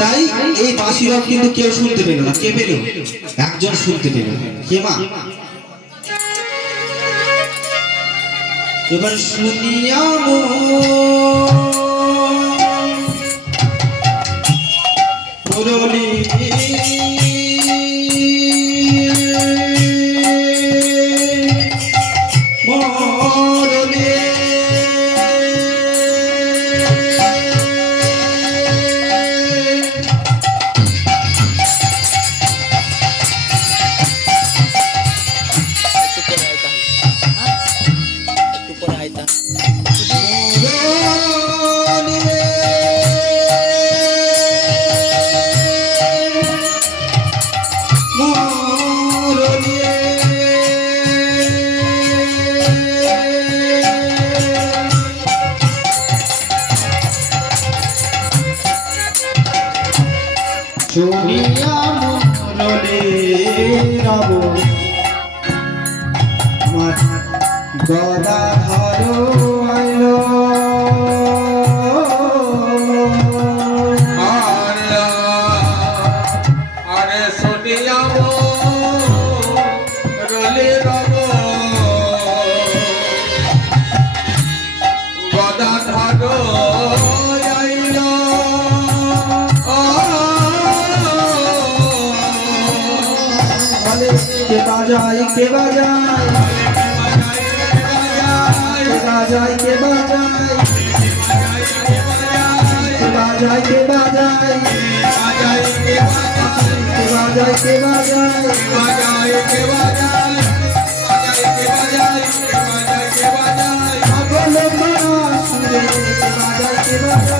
তাই এই বাঁশিরব কিন্তু কেউ শুনতে পেল না। কে পেল? একজন শুনতে পেল। কে মা? এবার শুনিয়া মুরলী শুনিয়া মুরলী রব গদা ধরো আইলো আরে শুনিয়া মুরলী রব গদা ধরো के बाजाई के बाजाई के बाजाई के बाजाई के बाजाई के बाजाई के बाजाई के बाजाई अगल बड़ा सुरे के बाजाई के बाजाई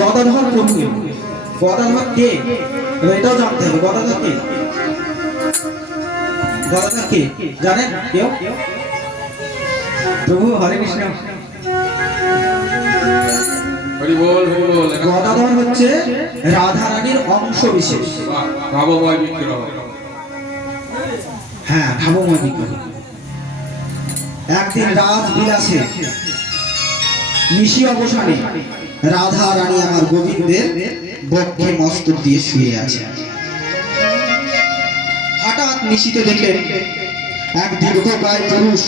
গদাধর প্রভু গদাধর কে এটাও জানতে হবে। গদাধর কে? গদাধর কে জানেন কেউ? প্রভু হরে কৃষ্ণ। গদাধর হচ্ছে রাধা রানীর অংশ বিশেষ। ভাবময় বিগ্রহ। হ্যাঁ, ভাবময় বিগ্রহ। একদিন রাত বিলাসে নিশি অবসানে রাধা রানী আমার গোবিন্দের বক্ষে মস্তক দিয়ে শুয়ে আছে। হঠাৎ নিশিতে দেখলেন এক দীর্ঘকায় পুরুষ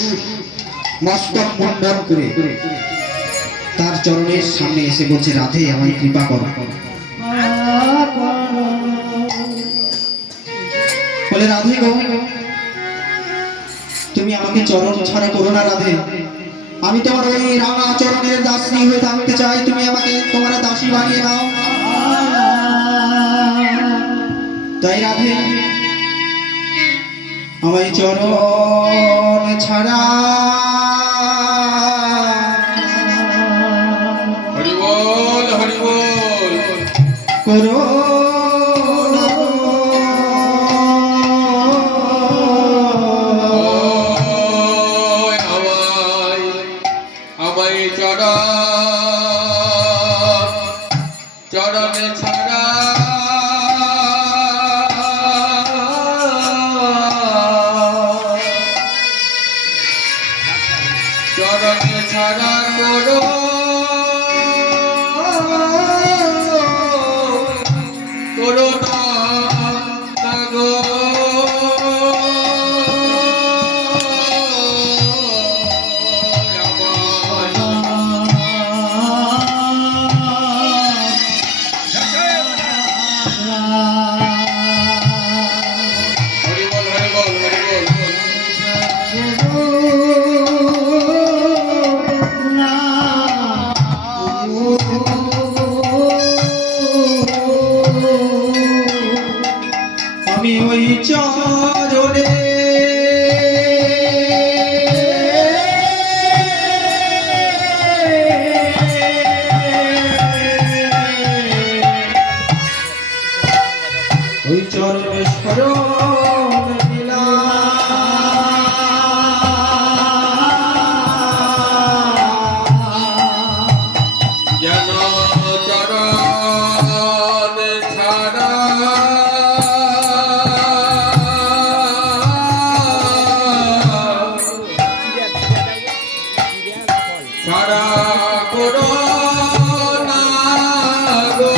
মস্তক মুন্ডন করে তার চরণের সামনে এসে বলছে, রাধে আমায় কৃপা করো। বলে, রাধে গো, তুমি আমাকে চরণ ছাড়া করো না রাধে। আমি তোমার ওই রাঙা চরণের দাসী হয়ে থাকতে চাই। তুমি আমাকে তোমার দাসী বানিয়ে নাও। তাই রাধে আমায় চরণ ছাড়া হরি বল হরি বল করো। চরণে ছাড়া চরণে ছাড়া করো করো না গো। Ah চরণে শরণ দিলাম। যেন চরণ ছাড়া ছাড়া করো না গো।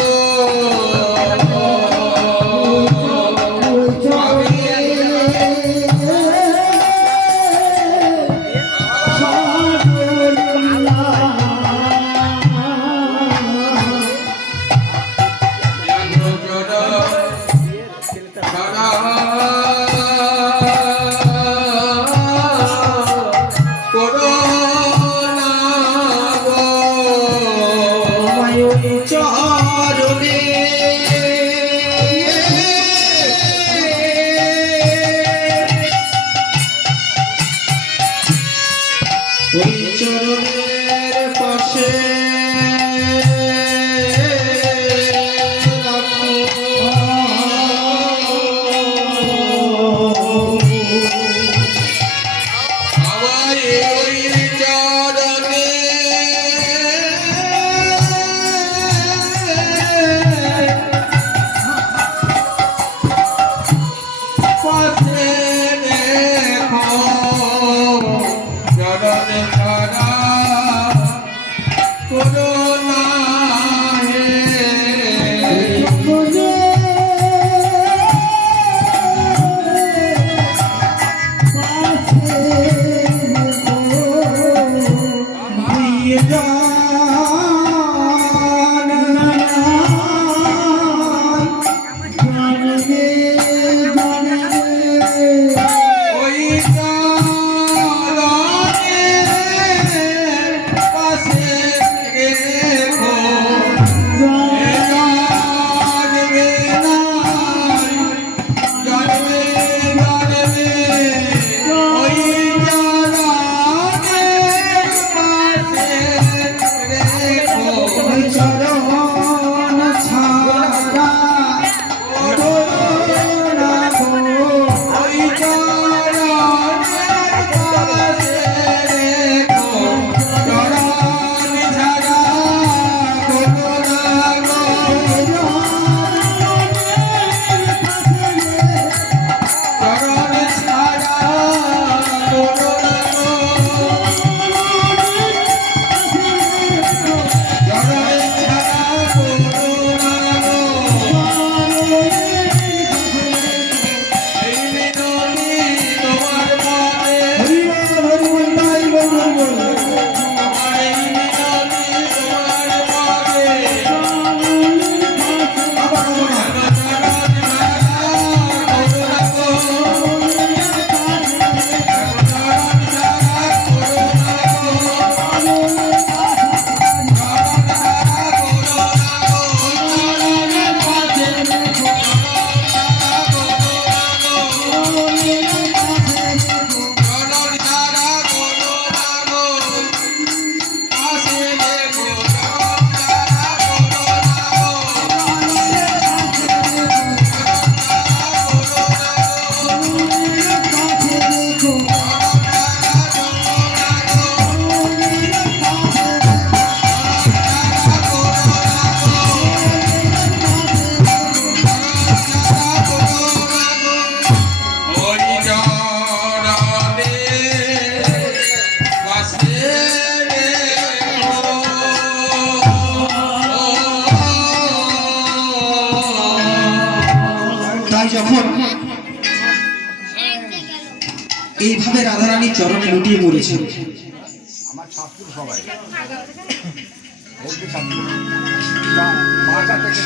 চরণে ওই চরণের পাশে আমায় ওই চরণে পাশে রেখো। চরণ ছাড়া করো না হে। ওই চরণের পাশে রেখো। জন্মে নাই, জন্মে জন্মে ওই চরণের পাশে রেখো। চরণ ছাড়া করো না গো। ওই চরণের পাশে রেখো। চরণ ছাড়া করো না গো। চরণ ছাড়া করো না গো। চরণ ছাড়া করো না গো। এই মিনতি তোমার পদে, আমার এই মিনতি তোমার পদে। তাই যখন এইভাবে রাধারানী চরণে লুটিয়ে পড়েছে, আমার ছাত্র সবাই বাচ্চা থেকে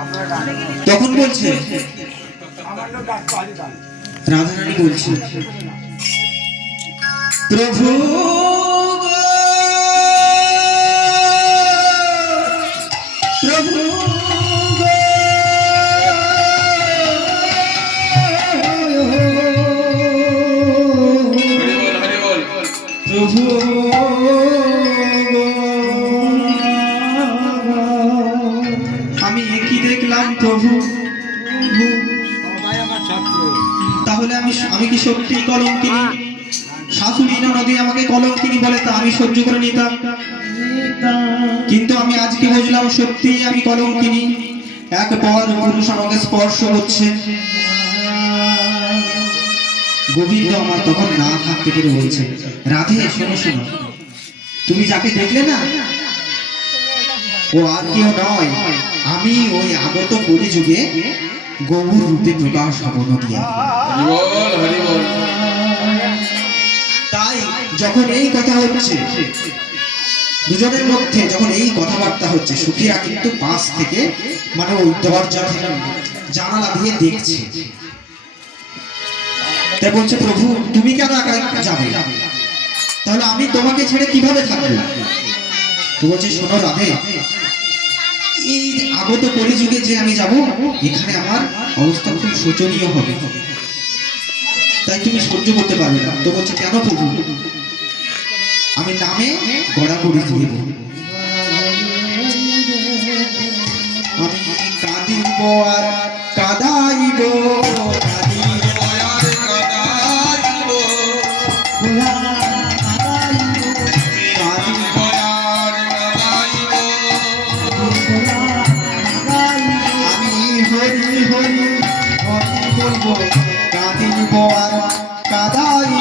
আপনারা গান তখন বলছে আমার লোক ডাক্তার আলী গান রাধারানী বলছে, প্রভু গো, প্রভু গো, প্রভু গো, আমি কি দেখলাম প্রভু, তাহলে আমি কি সত্যি কলঙ্কিনী? শাশুড়ি ননদী আমাকে কলঙ্কিনী বলে, তা আমি সহ্য করে নিতাম। কিন্তু আমি আজকে বুঝলাম সত্যি আমি কলঙ্কিনী। এক পর পুরুষ আমাকে স্পর্শ করছে। গোবিন্দ আমার তখন না থাকতে পেরে বলছে, রাধে শোনো শোনো, তুমি যাকে দেখলে না, ও আর কেউ নয়, আমি ওই আগত কলিযুগে গৌর রূপে প্রকাশ হব নদিয়া। তাই যখন এই কথা হচ্ছে দুজনের মধ্যে, যখন এই কথাবার্তা হচ্ছে, সুখীরা কিন্তু পাশ থেকে মানে ওই দরজা জানালা দিয়ে দেখছে। তাই বলছে, প্রভু তুমি কেন একা যাবে? তাহলে আমি তোমাকে ছেড়ে কিভাবে থাকবো? তো বলছে, শোনো রাধে, এই আগত কলিযুগে যে আমি যাব, এখানে আমার অবস্থা খুব শোচনীয় হবে, তাই তুমি সহ্য করতে পারবে না। তো বলছে, কেন প্রভু? আমি নামে গড়াগড়ি দিব, আমি কাঁদিব আর কাঁদাইব, কাঁদিব আর কাঁদাইব।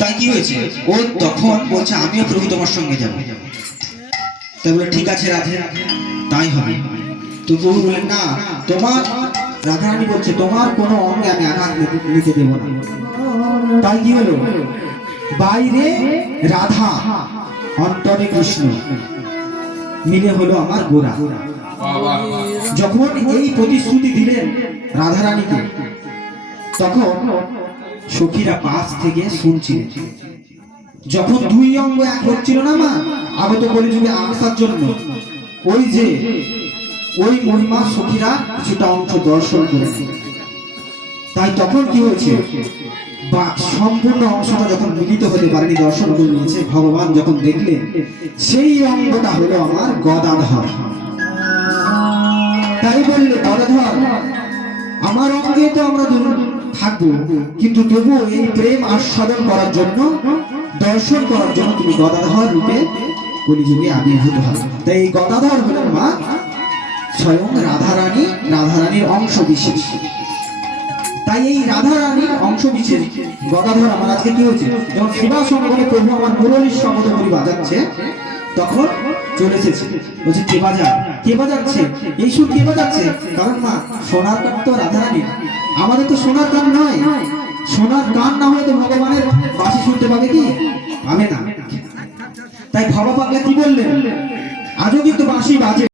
তাই কি হয়েছে? ও তখন বলছে, আমিও প্রভু তোমার সঙ্গে যাবো। তাই বলে, ঠিক আছে রাধে, তাই হবে। তো প্রভু বললেন, না, তোমার, রাধারানী বলছে, তোমার কোনো অঙ্গে আমি আঘাত নিতে দেবো না। তাই কি হলো? বাইরে রাধা, অন্তরে কৃষ্ণ মিলে হলো আমার গোরা। যখন এই প্রতিশ্রুতি দিলেন রাধারানীকে, তখন সখীরা পাশ থেকে শুনছিলেন। যখন দুই অঙ্গ এক হচ্ছিল না মা, আগত কলিযুগে আসার জন্য, ওই যে ওই মহিমা সখীরা কিছুটা অংশ দর্শন করেছে। তাই তখন কি হয়েছে, বা সম্পূর্ণ অংশটা যখন মিলিত হতে পারেনি, দর্শন করে নিয়েছে, ভগবান যখন দেখলেন, সেই অঙ্গটা হলো আমার গদাধর। তাই বললে, গদাধর আমার অঙ্গে তো আমরা থাকবো, কিন্তু তবু এই প্রেম আস্বাদন করার জন্য, দর্শন করার জন্য তুমি গদাধর রূপে কলিযুগে আবির্ভূত হবে। তাই এই গদাধর হলেন মা স্বয়ং রাধারানী, রাধারানীর অংশ বিশেষ। তাই এই রাধারানীর অংশ বিশেষ গদাধর আমার আজকে কি হচ্ছে, যখন সেবা সঙ্গে প্রভু আমার মুরলীর শব্দ বলি বাজাচ্ছে, তখন চলে এসেছে। বলছে, কে বাজায়? কে বাজাচ্ছে? এই সুর কে বাজাচ্ছে? কারণ মা সোনার কান তো রাধারানী, আমাদের তো সোনার কান নয়। সোনার কান না হলে তো ভগবানের বাঁশি শুনতে পাবে কি? পাবে না। তাই ভবা পাগলা কি বললেন, আজও কিন্তু বাঁশি বাজে,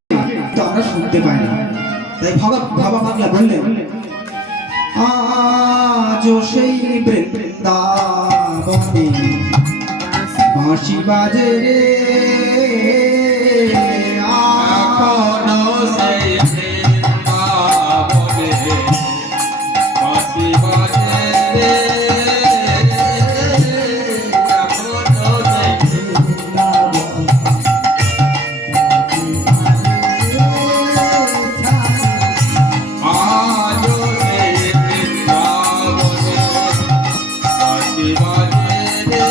তো আমরা শুনতে পাই না। তাই ভবা পাগলা বললেন, আজও সেই বৃন্দাবনে বাঁশি বাজে রে, এখনো সেই বৃন্দাবনে বাঁশি বাজে রে, এখনো সেই আজও সেই বৃন্দাবনে বাঁশি বাজে রে,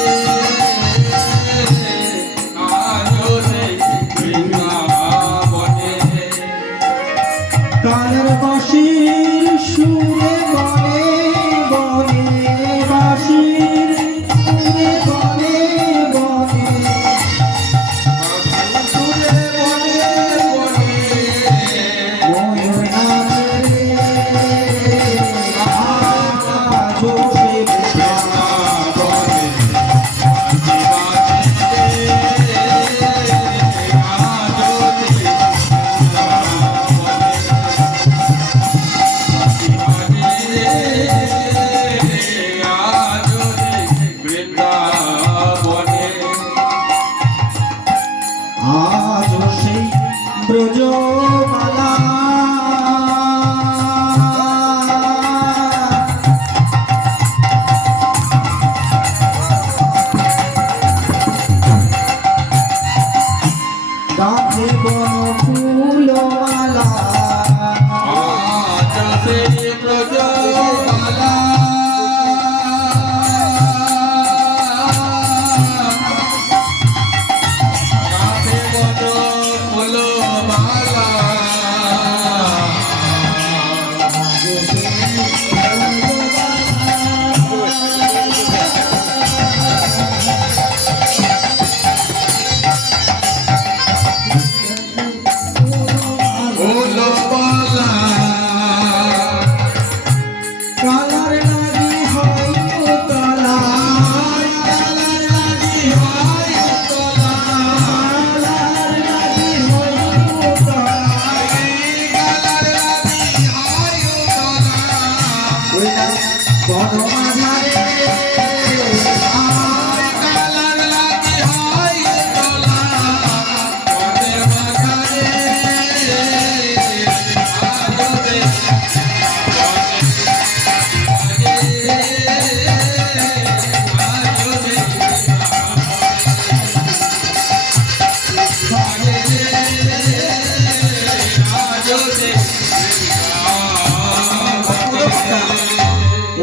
আজও সেই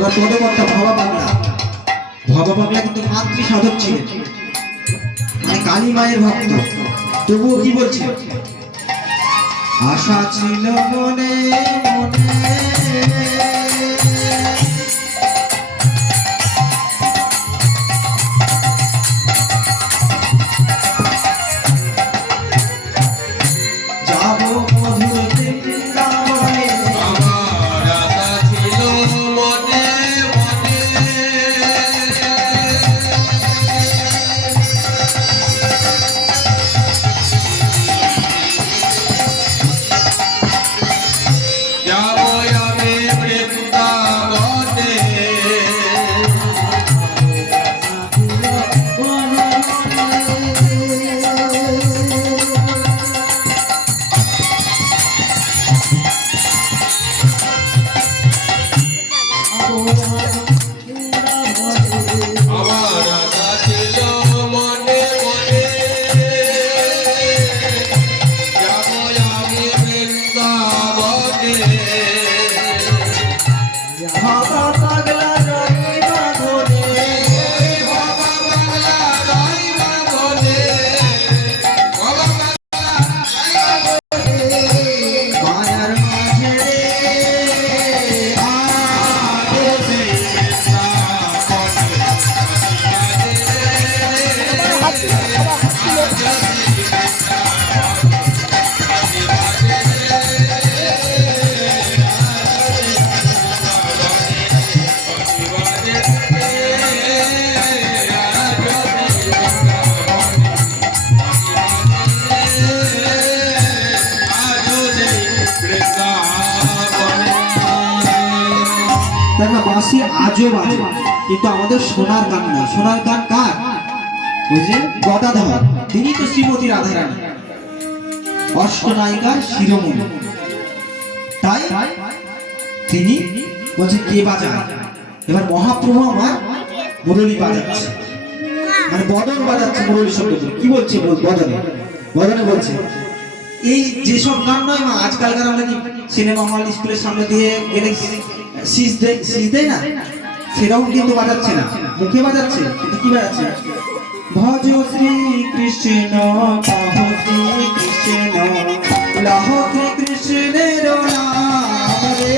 এবার পদকর্তা ভবা পাগলা। ভবা পাগলা কিন্তু মাতৃ সাধক ছিলেন, মানে কালী মায়ের ভক্ত। তবুও কি বলছে, আশা ছিল মনে মনে যাব মধুর বৃন্দাবনে। আমার আশা ছিল মনে মনে যাব আমি বৃন্দাবনে আমার আশা ছিল মনে মনে যাব আমি বৃন্দাবনে ভবা পাগলা রই বাঁধনে। বাবা বাংলা রাইবা বলে বাবা মায়ার মাঝে দেখো বাঁশি আজও বাজে, কিন্তু আমাদের সোনার গান না। সোনার গান কার? ওই যে গদাধর, তিনি তো শ্রীমতী রাধারানী, অষ্টনায়িকার শিরোমণি। তাই তিনি বলছে কে বাজায়? এবার মহাপ্রভু আমার মুরলী বাজাচ্ছে, মানে বদন বাজাচ্ছে মুরলী শব্দ করে। কি বলছে বদনে? বদনে বলছে এই যেসব গান নয় মা, আজকালকার আমরা কি সিনেমা হল স্কুলের সামনে দিয়ে গেলে শীষ দেয় না, সেরকম কিন্তু বাজাচ্ছে না, মুখে বাজাচ্ছে। কিন্তু কি বাজাচ্ছে? ভজ শ্রী কৃষ্ণ কহ শ্রী কৃষ্ণ লহ শ্রী কৃষ্ণের নাম রে।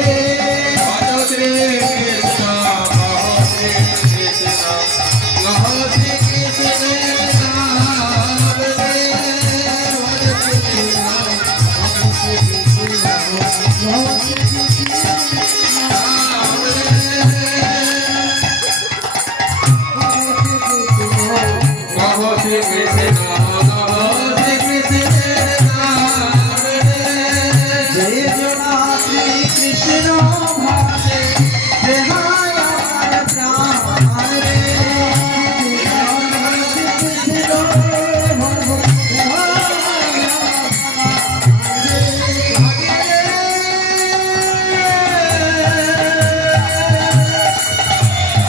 জয় জনা শ্রী কৃষ্ণ ভাবে দেহায় আমার প্রাণ রে।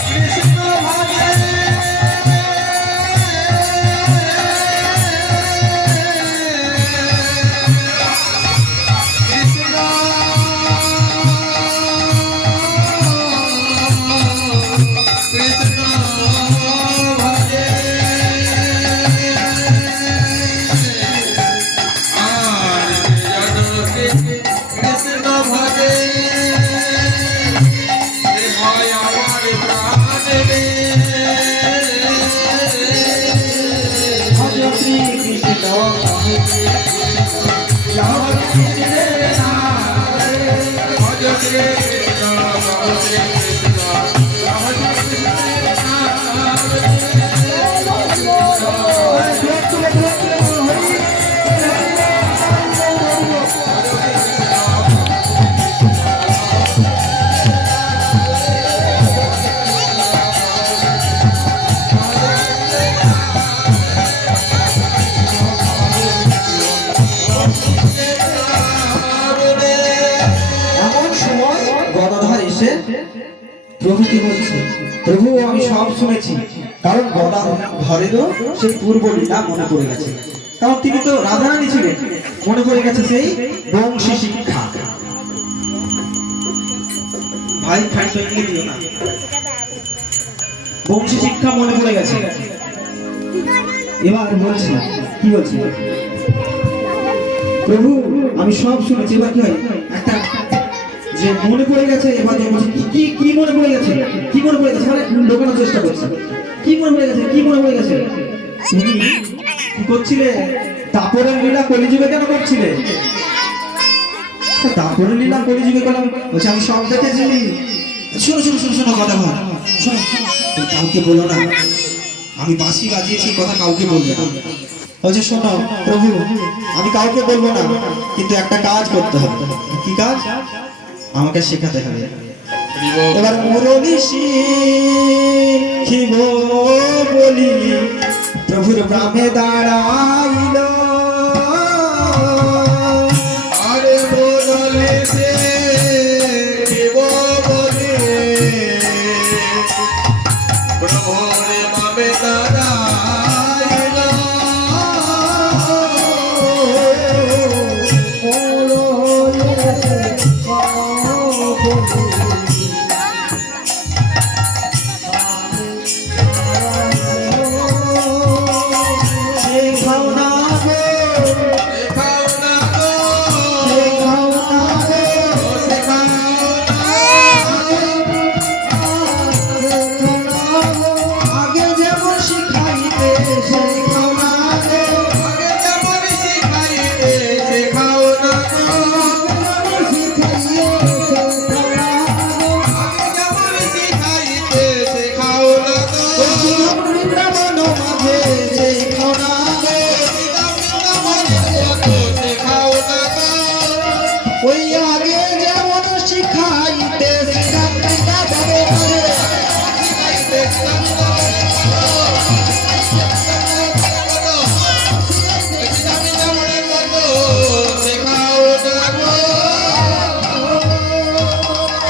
কৃষ্ণ ভাবে ভজ শ্রী কৃষ্ণ কহ শ্রী কৃষ্ণ লহ কৃষ্ণের নাম রে। এমন সময় গদাধর এসে প্রভু কি বলছে, প্রভু আমি সব শুনেছি, কারণ গদাধরেরও সেই পূর্ব লীলা মনে পড়ে গেছে, কারণ তিনি তো রাধারানী ছিলেন। মনে পড়ে গেছে সেই বংশী শিক্ষা। ভাই খাই তো এগুলি দিও না। বংশী শিক্ষা মনে পড়ে গেছে। এবার বলছি, কি বলছি? প্রভু আমি সব শুনেছি, এবার কি হয় একটা যে মনে পড়ে গেছে। এবার যে বলছি কি কি মনে পড়ে গেছে, কি মনে পড়ে গেছে, মানে ঢোকানোর চেষ্টা করছে। কি মনে পড়ে গেছে, কি মনে পড়ে গেছে? তুমি কি করছিলে? দাপরের লীলা কলিযুগে কেন করছিলে? দাপরের লীলা কলিযুগে করলাম বলছে আমি সব দেখেছি। শোনো শোনো শোনো শোনো কথা বল, শোনো, তুমি কাউকে বলো না আমি বাঁশি বাজিয়েছি, কথা কাউকে বলবে না। বলছে শোনো প্রভু আমি কাউকে বলবো না, কিন্তু একটা কাজ করতে হবে। কি কাজ? আমাকে শেখাতে হবে। এবার মুরলি শিখিব বলি প্রভুর গ্রামে দাঁড়াইল। আরে বদলে সে দেব বলে প্রভুরে মামে দাঁড়াইল। শেখাও না গো, শেখাও না গো, শেখাও না গো, শেখাও আগে যেমন শিখাইতে শেখাও না গো, আগে যেমন শিখাইতে শেখাও না গো, শিখাইয়ে শেখাও না গো। আগে যেমন শিখাইতে শেখাও না গো, বৃন্দাবন মাঝে শেখাও না গো, শেখাও না গো, ওই আগে যেমন শিখাইতে শিখাইতে যাবে মাঝে।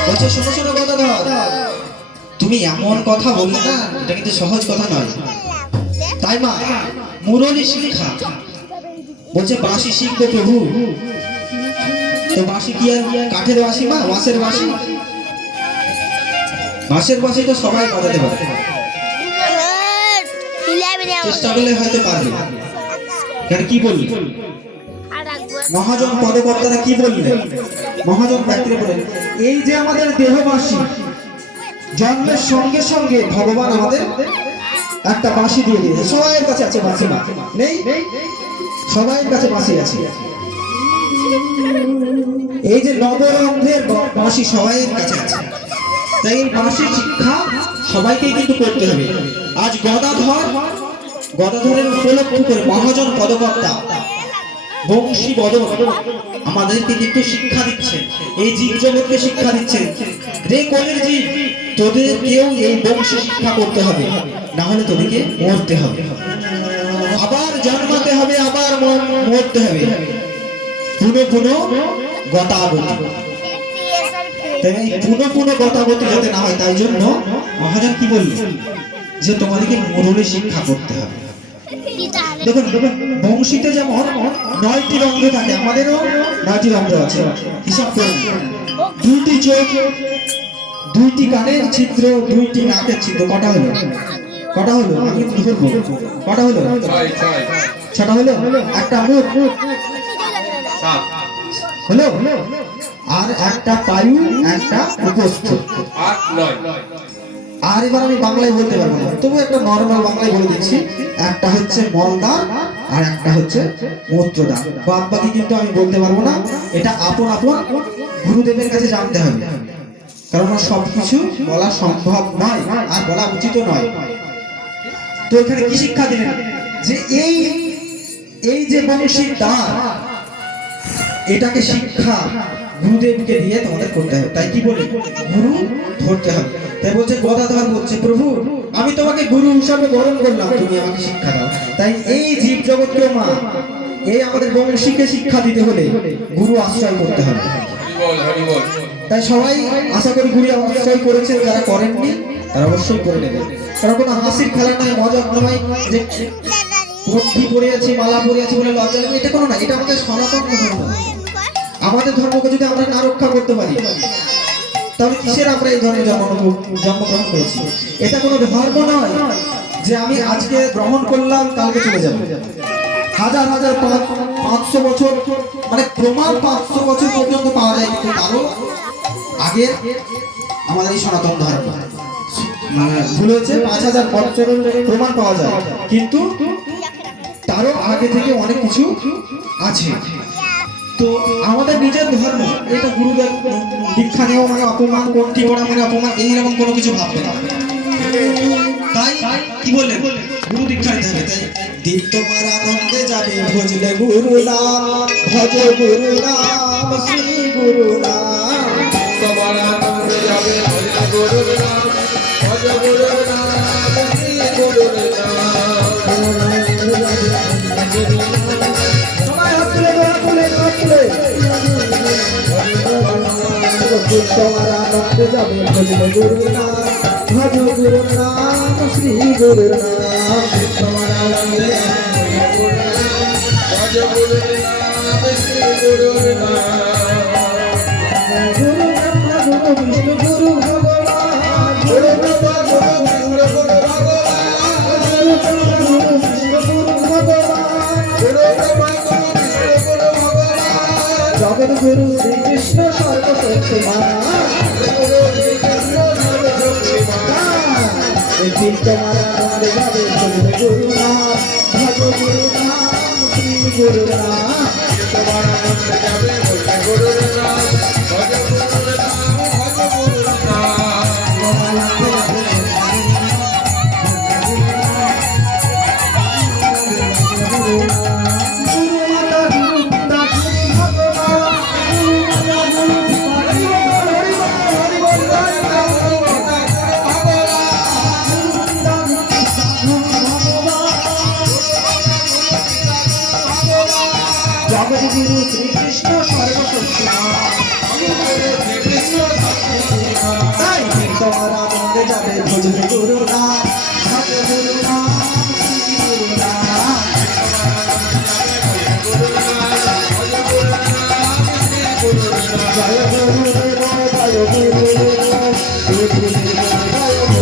বলছে শোনো শোনো কথা ধর, তুমি এমন কথা বললে না, এটা কিন্তু সহজ কথা নয়। তাই মা মুরলি শিক্ষা বলছে বাঁশি শিখবে প্রভু। তো বাঁশি কি আর কাঠের বাঁশি মা? বাঁশের বাঁশি। বাঁশের বাঁশি তো সবাই বাজাতে পারে, চেষ্টা করলে হয়তো পারবে। কেন কি বললি? মহাজন পদকর্তারা কি বললেন? মহাজন ব্যক্তিরা বলেন এই যে আমাদের দেহবাসী, জন্মের সঙ্গে সঙ্গে ভগবান আমাদের একটা বাঁশি দিয়ে দিয়েছে। সবাই কাছে আছে বাঁশি, না নেই? সবাই কাছে বাঁশি আছে। এই যে নবরঙ্গের বাঁশি সবাই কাছে আছে। তাই এই বাঁশির শিক্ষা সবাইকেই কিন্তু করতে হবে। আজ গদাধরের উপলক্ষ করে মহাজন পদকর্তা বংশী বদন আমাদেরকে কিন্তু শিক্ষা দিচ্ছেন, এই জীব জগৎকে শিক্ষা দিচ্ছেন। রে কোলের জীব, তোদের কেউ এই বংশী শিক্ষা করতে হবে, না হলে তোদেরকে মরতে হবে, আবার জন্মাতে হবে, আবার মরতে হবে। পুনঃ পুনঃ গতাগতি। তাই পুনঃ পুনঃ গতাগতি যাতে না হয়, তাই জন্য মহাজন কি বললেন যে তোমাদেরকে মুরলি শিক্ষা করতে হবে। দেখুন বংশীতে যেমন 9টি রন্ধ্র থাকে, আমাদেরও 9টি রন্ধ্র আছে। হিসাব করুন, 2টি চোখ, 2টি কানের ছিদ্র, 2টি নাকের ছিদ্র। কটা হলো? কটা হলো? আমি ধরবো। কটা হলো? 6টা হলো। একটা মুখ হলো, আর একটা পায়ু, একটা উপস্থ। আর এবার আমি বাংলায় বলতে পারবো না, তবু একটা নর্মাল বাংলায় বলে দিচ্ছি। একটা হচ্ছে মলদার আর একটা হচ্ছে মূত্রদার। বাদ বাকি কিন্তু আমি বলতে পারবো না, এটা আপন আপন গুরুদেবের কাছে জানতে হবে, কারণ সবকিছু বলা সম্ভব নয় আর বলা উচিত নয়। তো এখানে কি শিক্ষা দিলেন যে এই যে বংশীর দ্বার, এটাকে শিক্ষা গুরুদেবকে দিয়ে তোমাদের করতে হবে। তাই কি বলে গুরু ধরতে হবে। তাই বলছে গদাধর বলছে প্রভু আমি তোমাকে গুরু হিসাবে বরণ করলাম, তুমি আমাকে শিক্ষা দাও। তাই এই জীব জগৎকে মা, এই আমাদের বংশীকে শিক্ষা দিতে হলে গুরু আশ্রয় করতে হবে। তাই সবাই আশা করি গুরু আশ্রয় করেছে, যারা করেননি তারা অবশ্যই করে নেবে। কারণ কোনো হাসির খেলা নয়, মজার নয় যে পট্টি পরে আছি, মালা পরে আছি বলে লজ্জা লাগবে, এটা কোনো না। এটা আমাদের সনাতন ধর্ম। আমাদের ধর্মকে যদি আমরা না রক্ষা করতে পারি তাহলে কিসের আমরা এই ধরনের জন্মগ্রহণ করেছি? এটা কোনো ধর্ম নয় যে আমি আজকে গ্রহণ করলাম কালকে চলে যাব। হাজার হাজার 500 বছর, মানে প্রমাণ 500 বছর পর্যন্ত পাওয়া যায়, কিন্তু তারও আগে আমাদের এই সনাতন ধর্ম মানে ভুল হয়েছে। 5000 বছরের প্রমাণ পাওয়া যায়, কিন্তু তারও আগে থেকে অনেক কিছু আছে। তো আমাদের নিজের ধর্ম, এটা গুরুদেব দীক্ষা নেওয়া মানে অপমান, কণ্ঠি পড়া মানে অপমান, এইরকম কোনো কিছু ভাববে না। তাই কি বললেন, গুরু দীক্ষা নিতে হবে। তাই দিন তোমার আনন্দে যাবে ভজলে গুরু নাম, ভজ গুরু নাম, শ্রী গুরু নাম। তোমার আনন্দে যাবে ভজ গুরুর নাম, ভজ গুরুর নাম, শ্রী গুরুর নাম। সবাই হাত তুলে, হাত তুলে, হাত তুলে। তোমার আনন্দে যাবে ভজলে গুরু নাম, ভজ গুরু নাম, শ্রী গুরু নাম। তোমার আনন্দে ভজ গুরুর নাম, শ্রী গুরুর নাম। গুরু ব্রহ্মা গুরু বিষ্ণু গুরু ভগবান, গুরু ব্রহ্মা গুরু বিষ্ণু গুরু ভগবান, গুরু ব্রহ্মা গুরু বিষ্ণু গুরু ভগবান, গুরু ব্রহ্মা গুরু বিষ্ণু গুরু ভগবান। জগৎ গুরু শ্রীকৃষ্ণ সর্বশক্তিমান। গুরু শ্রীকৃষ্ণ সর্বশক্তিমান। দিন তোমার আনন্দে যাবে ভজলে গুরু নাম, ভজ গুরু নাম, শ্রী গুরু নাম। তোমার আনন্দে যাবে ভজ গুরুর নাম, ভজ গুরুর নাম, ভজ গুরুর নাম। গুরু মাতা গুরু পিতা গুরু ভগবান, গুরু মাতা গুরু পিতা হরি বল, হরি বল, হরি বল, হরি বল। গুরু পিতা গুরু ভগবান, জগৎ গুরু শ্রীকৃষ্ণ সর্বশক্তিমান। তাই দিন তোমার আনন্দে যাবে ভজলে গুরু নাম, ভজ গুরু নাম, শ্রী গুরু নাম। জয় গুরুদেব, জয় গুরুদেব, জয় গুরুদেব, জয় গুরুদেব।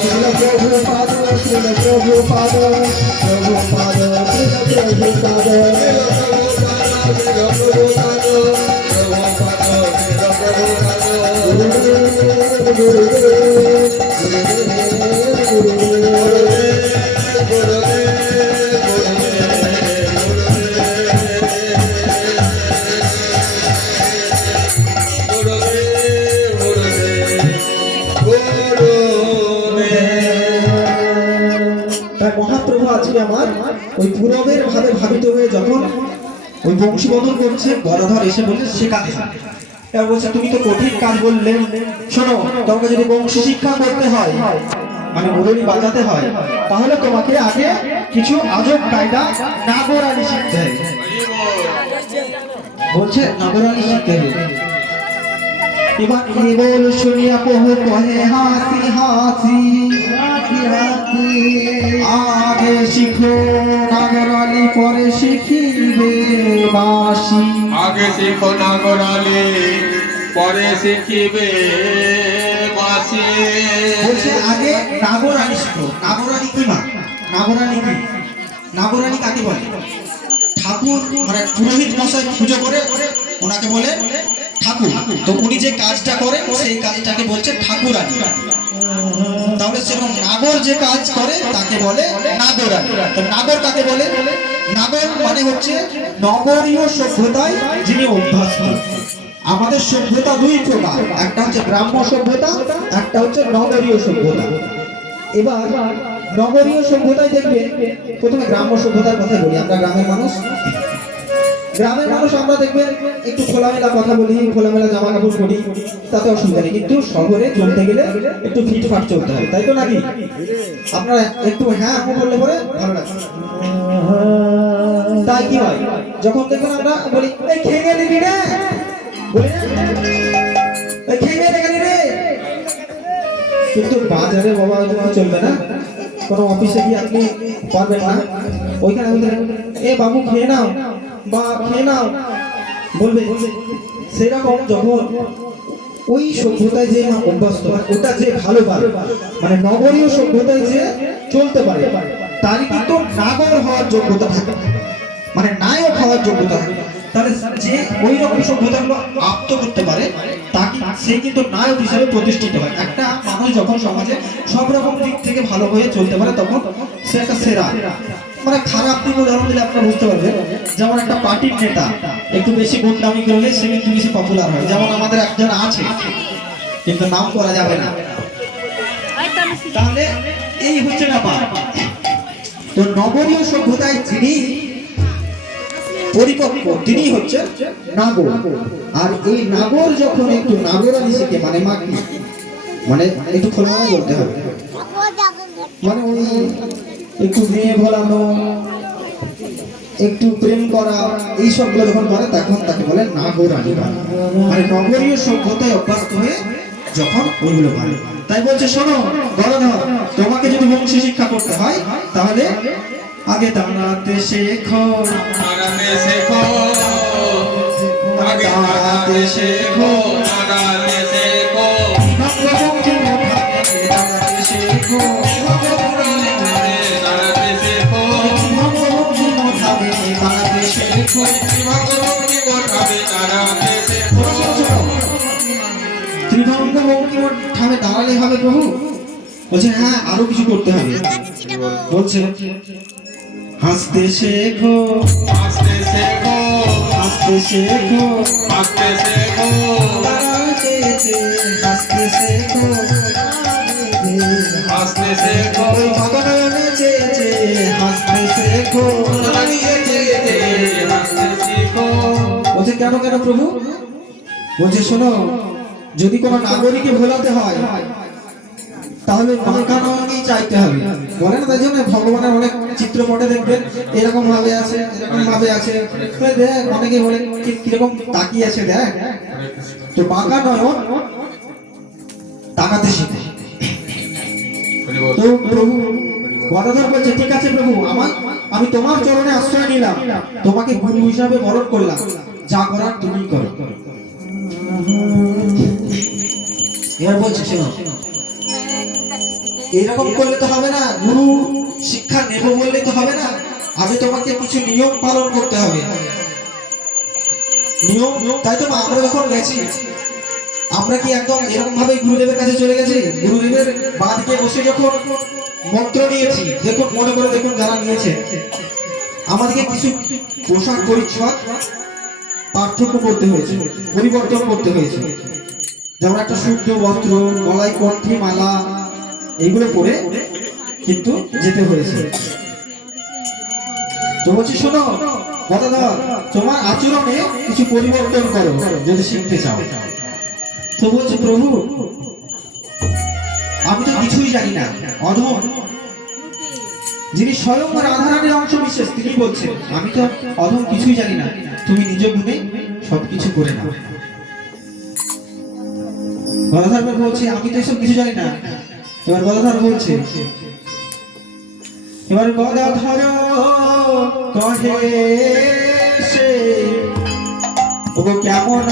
শ্রীল প্রভুপাদ, শ্রীল প্রভুপাদ, প্রভুপাদ, শ্রীল প্রভুপাদ। গুরুদেব, গুরুদেব, গুরুদেব, গুরুদেব। তাই মহাপ্রভু আজকে আমার ওই পূরবের ভাবে ভাবিত হয়ে যখন ওই বংশীবদল করছে, গদাধর এসে বলছে শেখাতে হবে। এবার বলছে তুমি তো কঠিন কাজ বললে, শোনো তোমাকে যদি বংশী শিক্ষা করতে হয় মানে মুরলী বাজাতে হয়, তাহলে তোমাকে আগে কিছু আজব কায়দা নাগরানি শিখতে হবে। বলছে নাগরানি শিখতে হবে। এবার এই বল শুনিয়া বহু কহে হাসি হাসি, আগে শিখো নাগরালি পরে শিখিবে বাঁশি। আগে শিখো নাগরালি পরে শিখিবে বাঁশি। বলছে আগে নাগরানি শিখো। নাগরানি কি মা? নাগরানি কি? নাগরানি কাকে বলে? ঠাকুর মানে পুরোহিত মশাই পুজো করে ওনাকে বলে ঠাকুর। তো উনি যে কাজটা করেন সেই কাজটাকে বলছে ঠাকুরানি। তাহলে সেরকম নাগর যে কাজ করে তাকে বলে নাগরানি। তো নাগর কাকে বলে? নাগর মানে হচ্ছে নগরীয় সভ্যতায় যিনি অভ্যস্ত। আমাদের সভ্যতা দুই প্রকার, একটা হচ্ছে গ্রাম্য সভ্যতা, একটা হচ্ছে নগরীয় সভ্যতা। এবার নগরীয় সভ্যতায় দেখবেন, প্রথমে গ্রাম্য সভ্যতার কথা বলি। আমরা গ্রামের মানুষ, আমরা দেখবেন একটু খোলামেলা কথা বলি, খোলামেলা জামা কাপড় পরি, তাতে অসুবিধা নেই। কিন্তু শহরে চলতে গেলে একটু ফিটফাট চলতে হবে, তাই তো নাকি? আপনারা একটু হ্যাঁ বললে পরে ভালো লাগে। তাই কি হয়, যখন দেখবেন আমরা বলি এই খেয়ে নিবি রে, বলি এই খেয়ে গেলি রে, কিন্তু বাজারে বাবা চলবে না, কোনো অফিসে গিয়ে আপনি পারবেন না। ওইখানে বলবে এ বাবু খেয়ে নাও বা খেয়ে নাও বলবে, সেরকম যখন ওই সভ্যতায় যে অভ্যস্ত, ওটা যে ভালো পারে, মানে নগরীয় সভ্যতায় যে চলতে পারে, তারই কিন্তু নাগর হওয়ার যোগ্যতা থাকে, মানে নায়ক হওয়ার যোগ্যতা থাকে। তাহলে যে ওই রকম সভ্যতাগুলো আপ্ত করতে পারে তাকে, সে কিন্তু নায়ক হিসেবে প্রতিষ্ঠিত হয়। একটা মানুষ যখন সমাজে সব রকম দিক থেকে ভালো হয়ে চলতে পারে তখন সে একটা সেরা, মানে খারাপ দিক উদাহরণ দিলে আপনারা বুঝতে পারবেন। যেমন একটা পার্টির নেতা একটু বেশি গুন্ডামি করলে সে কিন্তু বেশি পপুলার হয়, যেমন আমাদের একজন আছে, কিন্তু নাম করা যাবে না। তাহলে এই হচ্ছে ব্যাপার। তো নগরীয় সভ্যতায় যিনি পরিপক্ক তিনি হচ্ছে নাগর। আর এই নাগর যখন একটু নাগরানি শিখে, মানে মাকে, মানে একটু খোলামেলা বলতে হবে, মানে ওই একটু মেয়ে ভোলানো, একটু প্রেম করা, এই সবগুলো যখন করে তখন তাকে বলে নাগরানি। মানে নগরীয় সভ্যতায় অভ্যস্ত হয়ে যখন ওইগুলো করে। তাই বলছে শোনো গদাধর, তোমাকে যদি বংশী শিক্ষা করতে হয় তাহলে আগে দাঁড়াতে শেখো, দাঁড়াতে শেখো, আগে দাঁড়াতে শেখো, দাঁড়াতে শেখো, ভগবতী মোঠাতে দাঁড়াতে শেখো, দাঁড়াতে শেখো, ভগবতী মোঠাতে দাঁড়াতে শেখো। ভগবতী মোঠাতে দাঁড়াতে শেখো। ত্রিভঙ্গ ভঙ্গিমর ঠামে দাঁড়ালে হবে প্রভু? বলছে হ্যাঁ, আরো কিছু করতে হবে। বলছে হাসতে শেখো, হাসতে শেখো, হাসতে শেখো, হাসতে শেখো, দাঁড়াতে হাসতে শেখো, হাসতে শেখো, ওই ভগবানে চেয়েছে হাসতে শেখো। দাঁড়িয়ে যেতে হাসতে শেখো। বলছে কেন কেন প্রভু? বলছে শোনো, যদি কোনো নাগরিককে ভোলাতে হয় তাহলে বাঁকানোই চাইতে হবে, বলে না? তাই জন্য ভগবানের অনেক চিত্রপটে দেখবেন এরকম ভাবে আছে, এরকম ভাবে আছে, দেখ অনেকে বলে কিরকম তাকিয়ে আছে দেখ। তো বাঁকা নয়ন তাকাতে শিখে। তো প্রভু গদাধর বলছে ঠিক আছে প্রভু, আমি তোমার চরণে আশ্রয় নিলাম, তোমাকে গুরু হিসাবে বরণ করলাম, যা করার তুমি করো। এবার বলছে শোনো, এইরকম করলে তো হবে না, গুরু শিক্ষা নেব বললে তো হবে না, আগে তোমাকে কিছু নিয়ম পালন করতে হবে। নিয়ম, তাই তো আমরা যখন গেছি, আমরা কি একদম এরকম ভাবে গুরুদেবের কাছে চলে গেছি? গুরুদেবের বাঁ দিকে বসে যখন মন্ত্র নিয়েছি, দেখুন মনে করে দেখুন যারা নিয়েছে, আমাদেরকে কিছু পোশাক পরিচ্ছদ পার্থক্য করতে হয়েছে, পরিবর্তন করতে হয়েছে। যেমন একটা শুদ্ধ বস্ত্র, গলায় কণ্ঠী মালা, এইগুলো পরে কিন্তু যেতে হয়েছে। তো বলছি শোনো গদাধর, তোমার আচরণে কিছু পরিবর্তন করো যদি শিখতে চাও। তো বলছে প্রভু আমি তো কিছুই জানি না, অধম। যিনি স্বয়ং রাধারানীর অংশ বিশেষ তিনি বলছেন আমি তো অধম, কিছুই জানি না, তুমি নিজ গুণে সবকিছু করে নাও। গদাধর বলছে আমি তো এসব কিছু জানি না। এবার গদাধর বলছে, এবার গদাধর কহে সে ওগো কেমন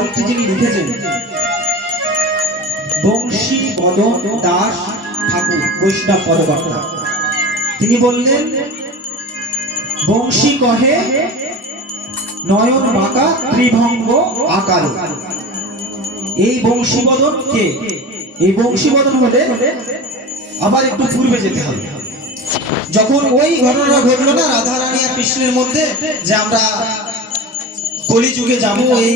ফলটি যিনি লিখেছেন বংশী বদন দাস ঠাকুর বৈষ্ণব পদকর্তা। তিনি বললেন বংশী কহে নয়ন বাঁকা ত্রিভঙ্গ আকার। এই বংশীবদন কে? এই বংশীবদন হলে আবার একটু পূর্বে যেতে হবে। যখন ওই ঘটনা ঘটলো না রাধা রানী আর কৃষ্ণের মধ্যে, যে আমরা কলিযুগে যাব, এই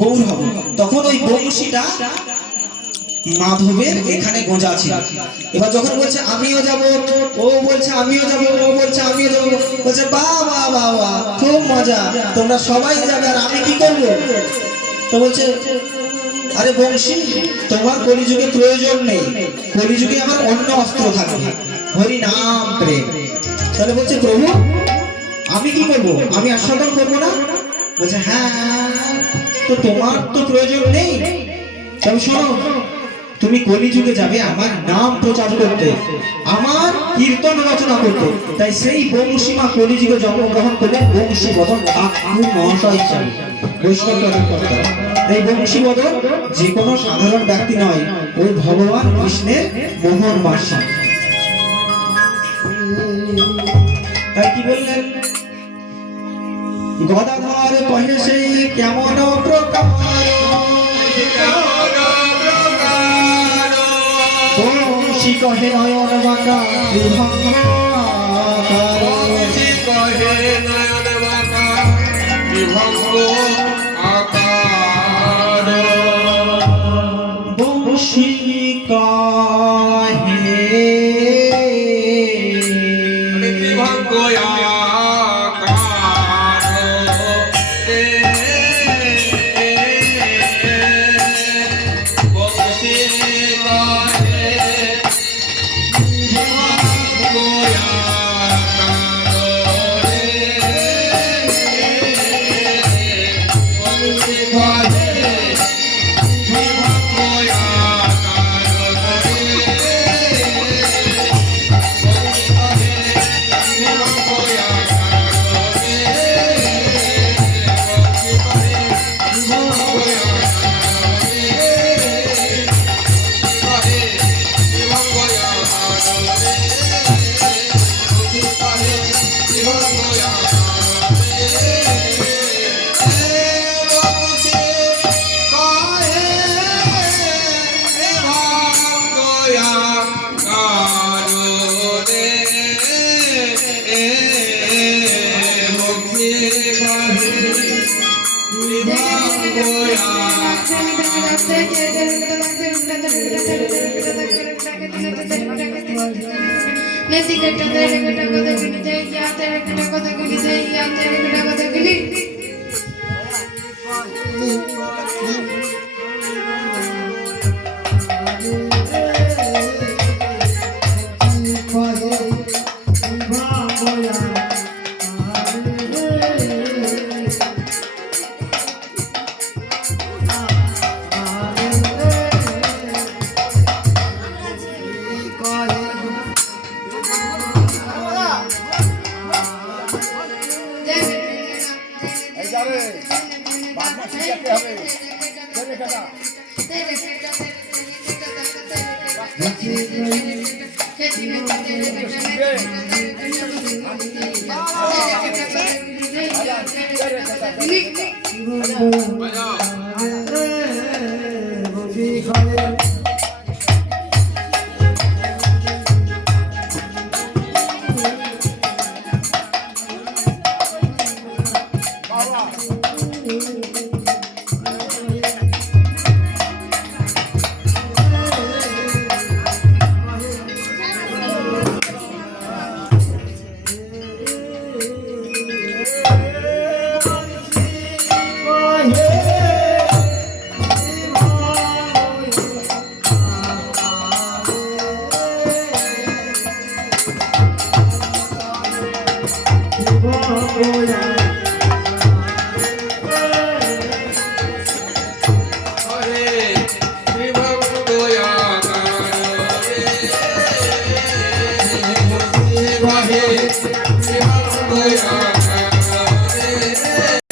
গৌর হব, তখন ওই বংশীটা মাধবের এখানে গোঁজা ছিল। এবার যখন বলছে আমিও যাব, ও বলছে আমিও যাব, ও বলছে আমিও যাব, বলছে বাহ বাহ বাহ বাহ, খুব মজা, তোমরা সবাই যাবে আর আমি কি করব? তো বলছে আরে বংশী, তোমার কলিযুগে প্রয়োজন নেই, কলিযুগে আমার অন্য অস্ত্র থাকবে, হরি নাম প্রেম। তাহলে বলছে প্রভু আমি কি করব? আমি আস্বাদন করবো না? বলছে হ্যাঁ, তো তোমার তো প্রয়োজন নেই, তবে শোনো, তুমি কলিযুগে যাবে আমার নাম প্রচার করতে, আমার কীর্তন রচনা করতে। তাই সেই বংশীমা কলিযুগে জন্মগ্রহণ করলেন বংশীবদন ঠাকুর মহাশয় হিসাবে, বৈষ্ণব পদকর্তা। এই বংশীবদন যে কোনো সাধারণ ব্যক্তি নয়, ওই ভগবান কৃষ্ণের মোহন মাসি। তাই কি বললেন? গদাধর কহে সেই কেমন প্রকার, বংশী কহে নয়ন বাঁকা ত্রিভঙ্গ আকার। বংশী কহে নয়ন বাঁকা ত্রিভঙ্গ আকার। বংশী কহে ত্রিভঙ্গ আকার। বংশী কহে Bye.